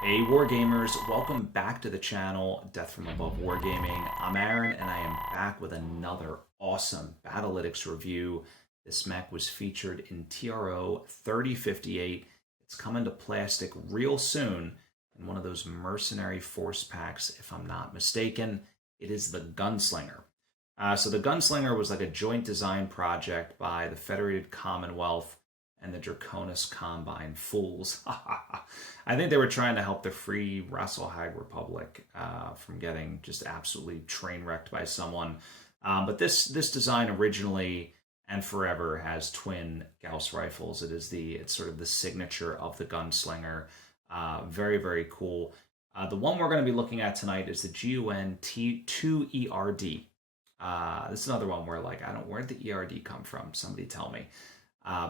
Hey Wargamers, welcome back to the channel, Death from Above Wargaming. I'm Aaron and I am back with another awesome Battlytics review. This mech was featured in TRO 3058. It's coming to plastic real soon in one of those Mercenary Force packs, if I'm not mistaken. It is the Gunslinger. So the Gunslinger was like a joint design project by the Federated Commonwealth and the Draconis Combine Fools. I think they were trying to help the Free Rasselhag Republic from getting just absolutely train wrecked by someone. But this design originally and forever has twin Gauss rifles. It's sort of the signature of the Gunslinger. Very very cool. The one we're going to be looking at tonight is the GUN-2ERD. This is another one where where'd the ERD come from? Somebody tell me.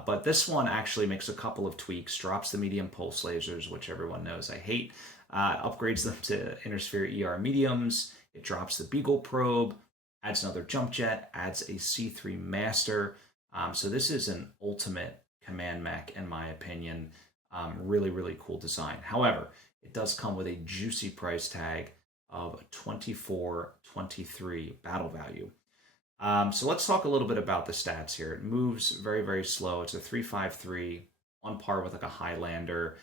But this one actually makes a couple of tweaks, drops the medium pulse lasers, which everyone knows I hate, upgrades them to Intersphere ER mediums, it drops the Beagle probe, adds another jump jet, adds a C3 master. So this is an ultimate command mech, in my opinion. Really, really cool design. However, it does come with a juicy price tag of $24.23 battle value. So let's talk a little bit about the stats here. It moves very, very slow. It's a 353 on par with like a Highlander.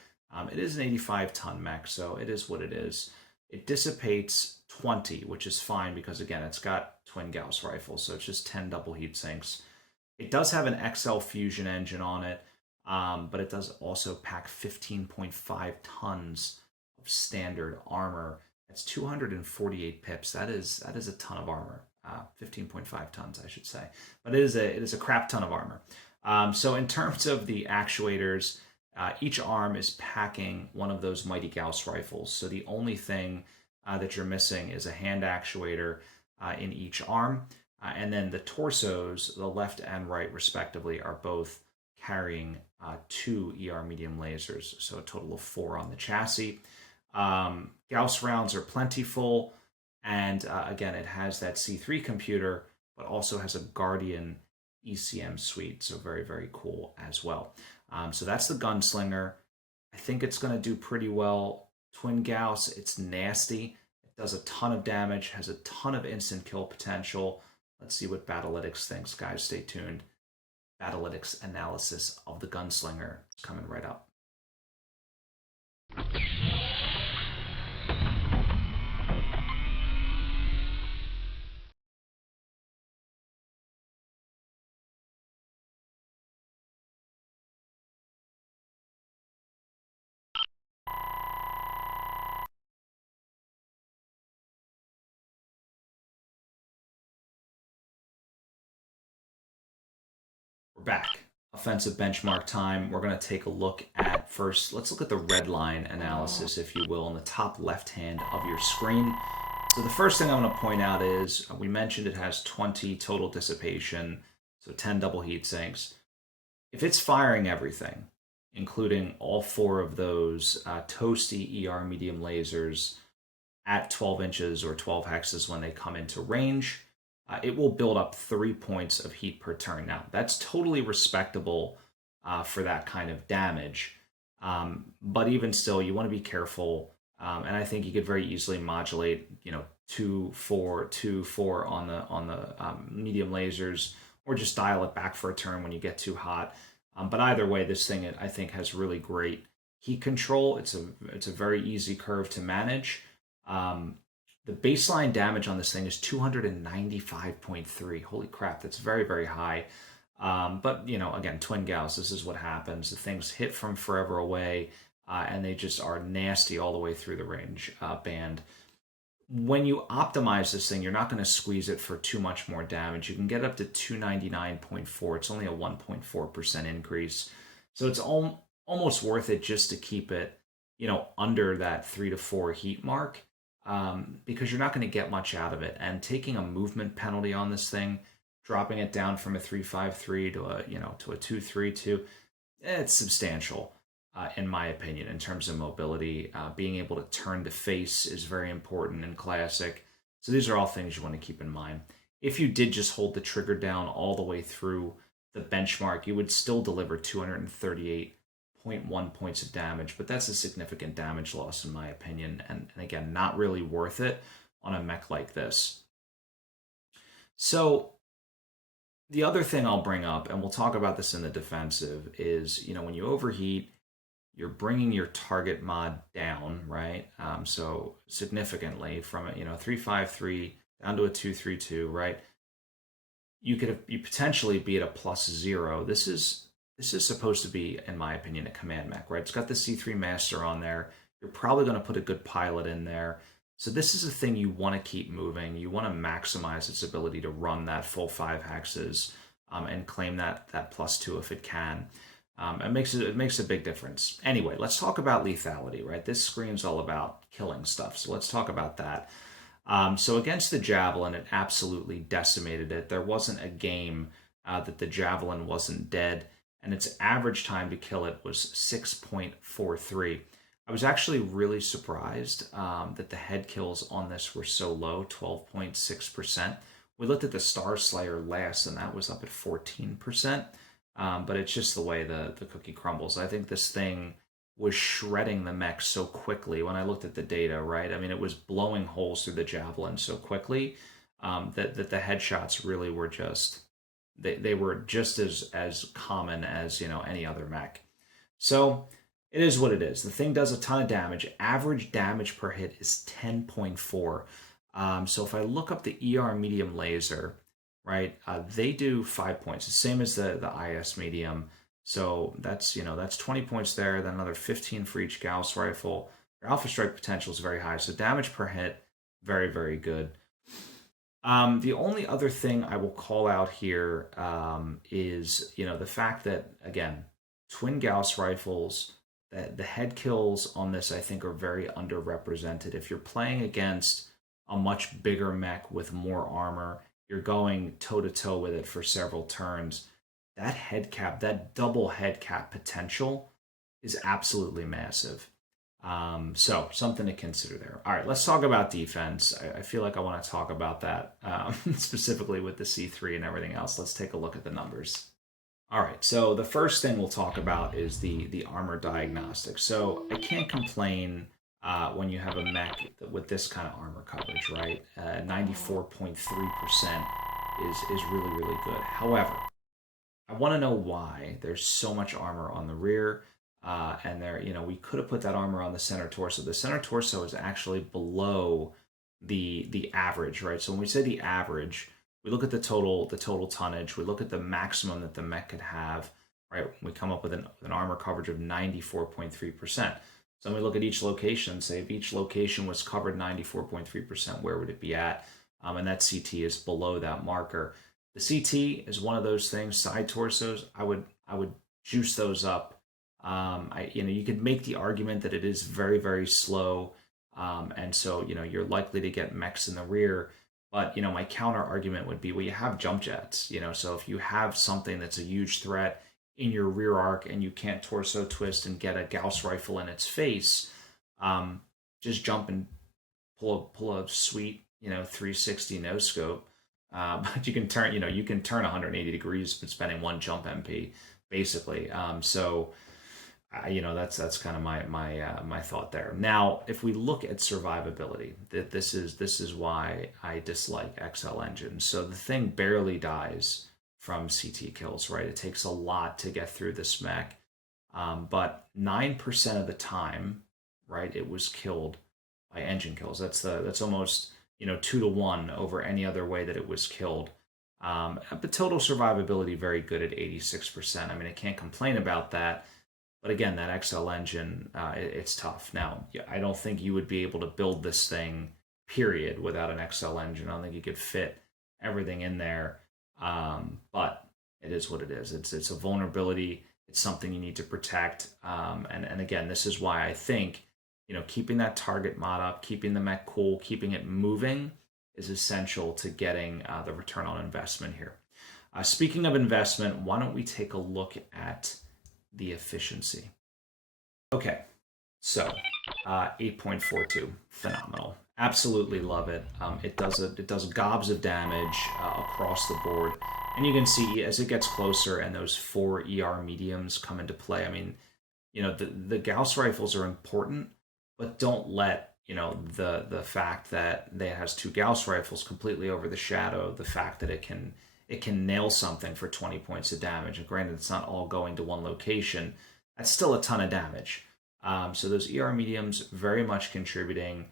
It is an 85-ton mech, so it is what it is. It dissipates 20, which is fine because, again, it's got twin Gauss rifles, so it's just 10 double heat sinks. It does have an XL fusion engine on it, but it does also pack 15.5 tons of standard armor. That's 248 pips. That is a ton of armor. 15.5 tons, I should say. But it is a crap ton of armor. So in terms of the actuators, each arm is packing one of those mighty Gauss rifles. So the only thing that you're missing is a hand actuator in each arm. And then the torsos, the left and right respectively, are both carrying 2 ER medium lasers. So a total of 4 on the chassis. Gauss rounds are plentiful. And again, it has that C3 computer, but also has a Guardian ECM suite. So very, very cool as well. So that's the Gunslinger. I think it's going to do pretty well. Twin Gauss, it's nasty. It does a ton of damage, has a ton of instant kill potential. Let's see what Battlytics thinks, guys. Stay tuned. Battlytics analysis of the Gunslinger is coming right up. We're back. Offensive benchmark time. We're going to take a look at first, let's look at the red line analysis, if you will, on the top left hand of your screen. So the first thing I want to point out is we mentioned it has 20 total dissipation, so 10 double heat sinks. If it's firing everything, including all 4 of those toasty ER medium lasers at 12 inches or 12 hexes when they come into range, it will build up 3 points of heat per turn. Now, that's totally respectable for that kind of damage. But even still, you want to be careful. And I think you could very easily modulate, 2, 4, 2, 4 on the medium lasers, or just dial it back for a turn when you get too hot. But either way, this thing, I think, has really great heat control. It's a very easy curve to manage. The baseline damage on this thing is 295.3. Holy crap, that's very, very high. But, again, twin Gauss, this is what happens. The things hit from forever away, and they just are nasty all the way through the range band. When you optimize this thing, you're not going to squeeze it for too much more damage. You can get up to 299.4. It's only a 1.4% increase. So it's almost worth it just to keep it, under that 3 to 4 heat mark. Because you're not going to get much out of it. And taking a movement penalty on this thing, dropping it down from a 353 to a 232, it's substantial, in my opinion, in terms of mobility. Being able to turn to face is very important in Classic. So these are all things you want to keep in mind. If you did just hold the trigger down all the way through the benchmark, you would still deliver 238 0.1 points of damage, but that's a significant damage loss in my opinion, and again, not really worth it on a mech like this. So the other thing I'll bring up, and we'll talk about this in the defensive, is, when you overheat, you're bringing your target mod down, right? So significantly from a 353 down to a 232, right? You potentially be at a +0. This is supposed to be, in my opinion, a command mech, right? It's got the C3 Master on there. You're probably going to put a good pilot in there. So this is a thing you want to keep moving. You want to maximize its ability to run that full 5 hexes and claim that +2 if it can. It makes a big difference. Anyway, let's talk about lethality, right? This screen's all about killing stuff, so let's talk about that. So against the Javelin, it absolutely decimated it. There wasn't a game that the Javelin wasn't dead, and its average time to kill it was 6.43. I was actually really surprised that the head kills on this were so low, 12.6%. We looked at the Star Slayer last, and that was up at 14%. But it's just the way the cookie crumbles. I think this thing was shredding the mech so quickly when I looked at the data, right? I mean, it was blowing holes through the Javelin so quickly that the headshots really were just, they were just as common as, any other mech. So it is what it is. The thing does a ton of damage. Average damage per hit is 10.4. So if I look up the ER medium laser, right, they do 5 points, the same as the IS medium. So that's 20 points there, then another 15 for each Gauss rifle. Your alpha strike potential is very high, so damage per hit, very, very good. The only other thing I will call out here is the fact that, again, twin Gauss rifles, that the head kills on this I think are very underrepresented. If you're playing against a much bigger mech with more armor, you're going toe-to-toe with it for several turns, that head cap, that double head cap potential is absolutely massive. So something to consider there. All right, let's talk about defense. I feel like I want to talk about that specifically with the C3 and everything else. Let's take a look at the numbers. All right, so the first thing we'll talk about is the armor diagnostics. So I can't complain when you have a mech with this kind of armor coverage, right? 94.3% is really, really good. However, I want to know why there's so much armor on the rear, and we could have put that armor on the center torso. The center torso is actually below the average, right? So when we say the average, we look at the total tonnage, we look at the maximum that the mech could have, right? We come up with an armor coverage of 94.3%. So when we look at each location, say if each location was covered 94.3%, where would it be at? And that CT is below that marker. The CT is one of those things. Side torsos, I would juice those up. You could make the argument that it is very, very slow, and so you're likely to get mechs in the rear. But my counter argument would be, well, you have jump jets. So if you have something that's a huge threat in your rear arc and you can't torso twist and get a Gauss rifle in its face, just jump and pull a sweet 360 no scope. But you can turn 180 degrees with spending one jump MP basically. That's kind of my thought there. Now, if we look at survivability, this is why I dislike XL engines. So the thing barely dies from CT kills, right? It takes a lot to get through this mech, but 9% of the time, right, it was killed by engine kills. That's almost 2-to-1 over any other way that it was killed. But total survivability very good at 86%. I mean, I can't complain about that. But again, that XL engine, it's tough. Now, I don't think you would be able to build this thing, period, without an XL engine. I don't think you could fit everything in there. But it is what it is. It's a vulnerability. It's something you need to protect. And again, this is why I think keeping that target mod up, keeping the mech cool, keeping it moving is essential to getting the return on investment here. Speaking of investment, why don't we take a look at the efficiency? Okay, so 8.42, phenomenal. Absolutely love it. It does gobs of damage across the board, and you can see as it gets closer and those 4 ER mediums come into play. I mean, the Gauss rifles are important, but don't let the fact that it has two Gauss rifles completely overshadow the fact that it can nail something for 20 points of damage. And granted, it's not all going to one location. That's still a ton of damage. So those ER mediums very much contributing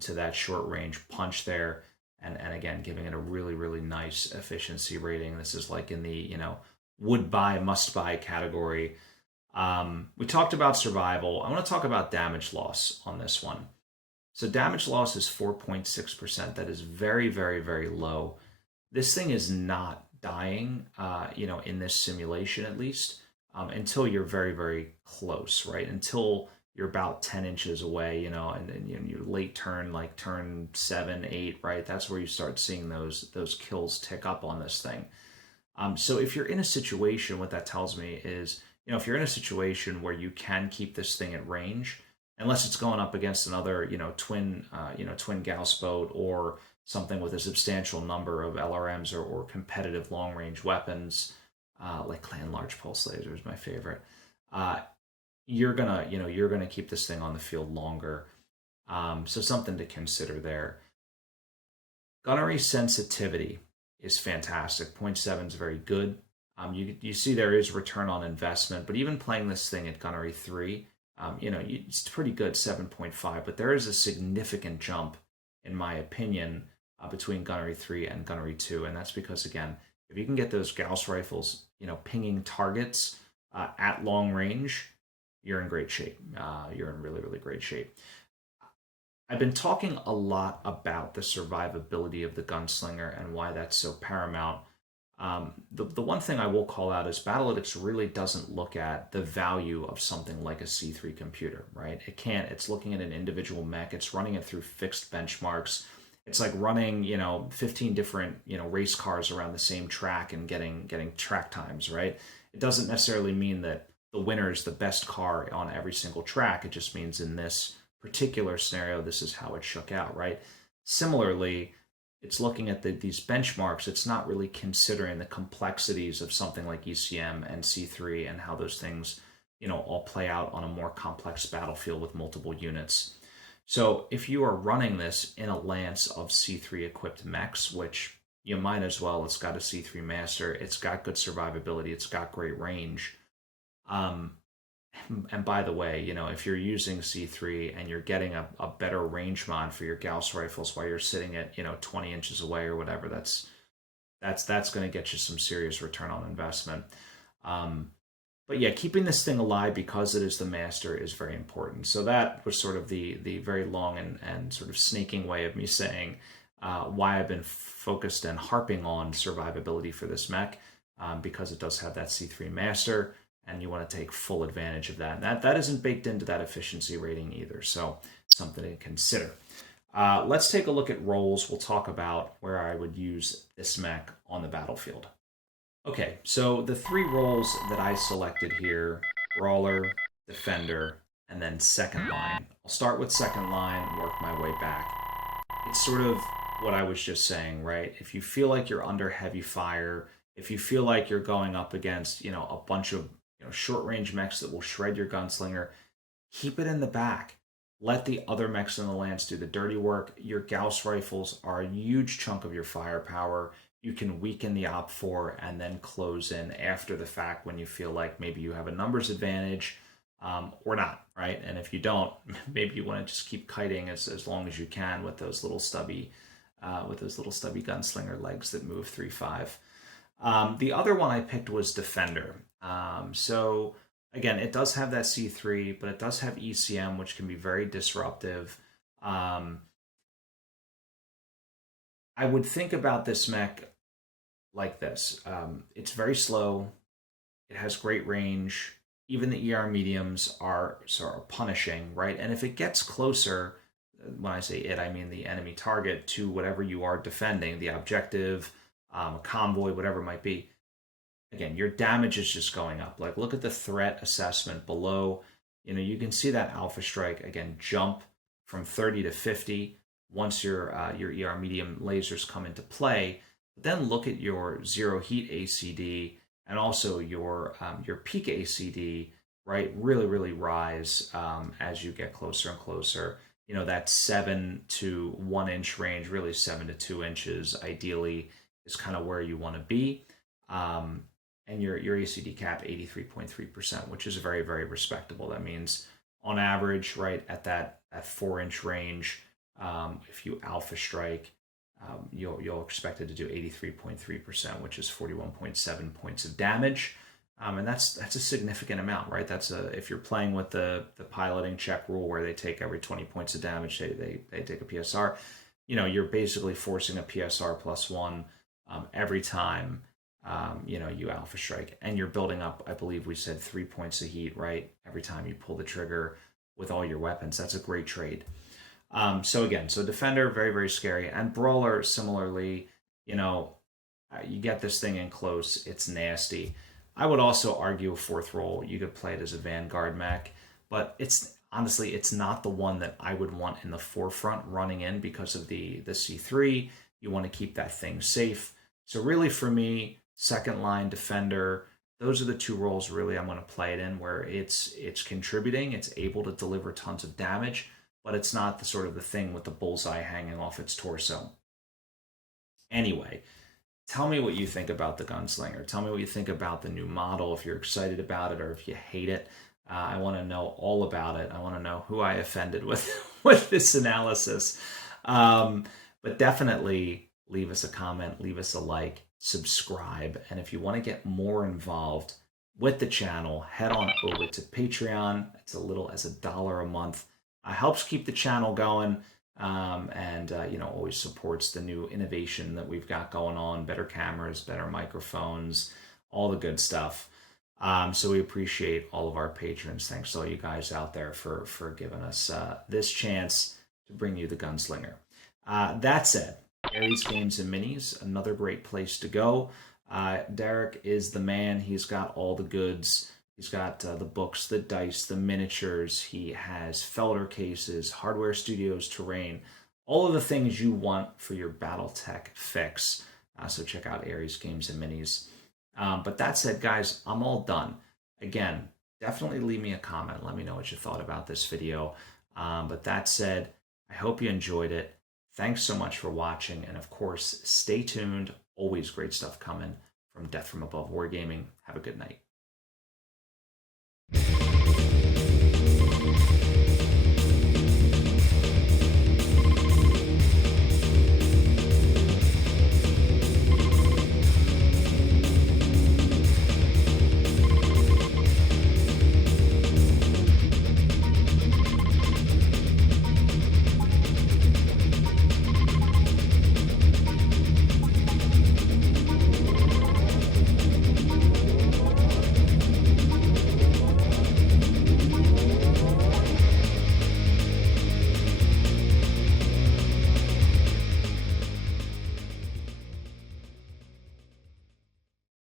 to that short range punch there. And again, giving it a really, really nice efficiency rating. This is like in the, would buy, must buy category. We talked about survival. I want to talk about damage loss on this one. So damage loss is 4.6%. That is very, very, very low. This thing is not dying, in this simulation at least, until you're very, very close, right? Until you're about 10 inches away, and your late turn, like turn 7, 8, right? That's where you start seeing those kills tick up on this thing. So if you're in a situation, what that tells me is, if you're in a situation where you can keep this thing at range, unless it's going up against another, twin Gauss boat or something with a substantial number of LRMs or competitive long-range weapons, like Clan Large Pulse Laser is my favorite. You're gonna keep this thing on the field longer. So something to consider there. Gunnery sensitivity is fantastic. 0.7 is very good. You see there is return on investment, but even playing this thing at Gunnery 3, it's pretty good, 7.5. But there is a significant jump, in my opinion, between Gunnery 3 and Gunnery 2, and that's because, again, if you can get those Gauss rifles, pinging targets at long range, you're in great shape. You're in really, really great shape. I've been talking a lot about the survivability of the Gunslinger and why that's so paramount. The one thing I will call out is Battlytics really doesn't look at the value of something like a C3 computer, right? It's looking at an individual mech. It's running it through fixed benchmarks. It's like running, 15 different, race cars around the same track and getting track times, right? It doesn't necessarily mean that the winner is the best car on every single track. It just means in this particular scenario, this is how it shook out, right? Similarly, it's looking at these benchmarks. It's not really considering the complexities of something like ECM and C3 and how those things, all play out on a more complex battlefield with multiple units. So if you are running this in a lance of C3 equipped mechs, which you might as well, it's got a C3 master, it's got good survivability, it's got great range. And by the way, if you're using C3 and you're getting a better range mod for your Gauss rifles while you're sitting at 20 inches away or whatever, that's going to get you some serious return on investment. But yeah, keeping this thing alive because it is the master is very important. So that was sort of the very long and sort of snaking way of me saying why I've been focused and harping on survivability for this mech, because it does have that C3 master, and you want to take full advantage of that. And that isn't baked into that efficiency rating either, so something to consider. Let's take a look at roles. We'll talk about where I would use this mech on the battlefield. Okay, so the 3 roles that I selected here, Brawler, Defender, and then second line. I'll start with second line and work my way back. It's sort of what I was just saying, right? If you feel like you're under heavy fire, if you feel like you're going up against, a bunch of short-range mechs that will shred your Gunslinger, keep it in the back. Let the other mechs in the lance do the dirty work. Your Gauss rifles are a huge chunk of your firepower. You can weaken the OP4 and then close in after the fact when you feel like maybe you have a numbers advantage or not, right? And if you don't, maybe you want to just keep kiting as long as you can with those little stubby Gunslinger legs that move 3-5. The other one I picked was Defender. So again, it does have that C3, but it does have ECM, which can be very disruptive. I would think about this mech like this. It's very slow. It has great range. Even the ER mediums are sort of punishing, right? And if it gets closer, when I say it, I mean the enemy target, to whatever you are defending, the objective, a convoy, whatever it might be, again, your damage is just going up. Like, look at the threat assessment below. You can see that Alpha Strike, again, jump from 30 to 50 once your ER medium lasers come into play. But then look at your zero heat ACD and also your peak ACD right, really rise as you get closer and closer. You know, that 7 to 1 inch range, really 7 to 2 inches, ideally, is kind of where you want to be. And your ACD cap 83.3%, which is very respectable. That means on average, right at that 4 inch range, if you alpha strike, you'll expect it to do 83.3%, which is 41.7 points of damage. And that's a significant amount, right? That's if you're playing with the piloting check rule where they take every 20 points of damage, they take a PSR. You know, you're basically forcing a PSR +1 every time you alpha strike, and you're building up. I believe we said 3 points of heat, right? Every time you pull the trigger with all your weapons. That's a great trade. So Defender, very scary, and Brawler similarly. You get this thing in close, it's nasty. I would also argue a fourth role. You could play it as a Vanguard mech, but it's not the one that I would want in the forefront running in because of the C3. You want to keep that thing safe. So really, for me, second line Defender. Those are the two roles really I'm going to play it in, where it's contributing, it's able to deliver tons of damage, but it's not the sort of the thing with the bullseye hanging off its torso. Anyway, tell me what you think about the Gunslinger. Tell me what you think about the new model, if you're excited about it or if you hate it. I want to know all about it. I want to know who I offended with with this analysis. But definitely leave us a comment, leave us a like, subscribe, and if you want to get more involved with the channel, head on over to Patreon. It's a little as $1 a month. Helps keep the channel going, and always supports the new innovation that we've got going on, better cameras, better microphones, all the good stuff. So we appreciate all of our patrons. Thanks to all you guys out there for giving us this chance to bring you the Gunslinger. That said, Aries Games and Minis, another great place to go. Derek is the man. He's got all the goods. He's got the books, the dice, the miniatures. He has Felder cases, Hardware Studios terrain, all of the things you want for your BattleTech fix. So check out Aries Games and Minis. But that said, guys, I'm all done. Again, definitely leave me a comment. Let me know what you thought about this video. But that said, I hope you enjoyed it. Thanks so much for watching. And of course, stay tuned. Always great stuff coming from Death from Above Wargaming. Have a good night.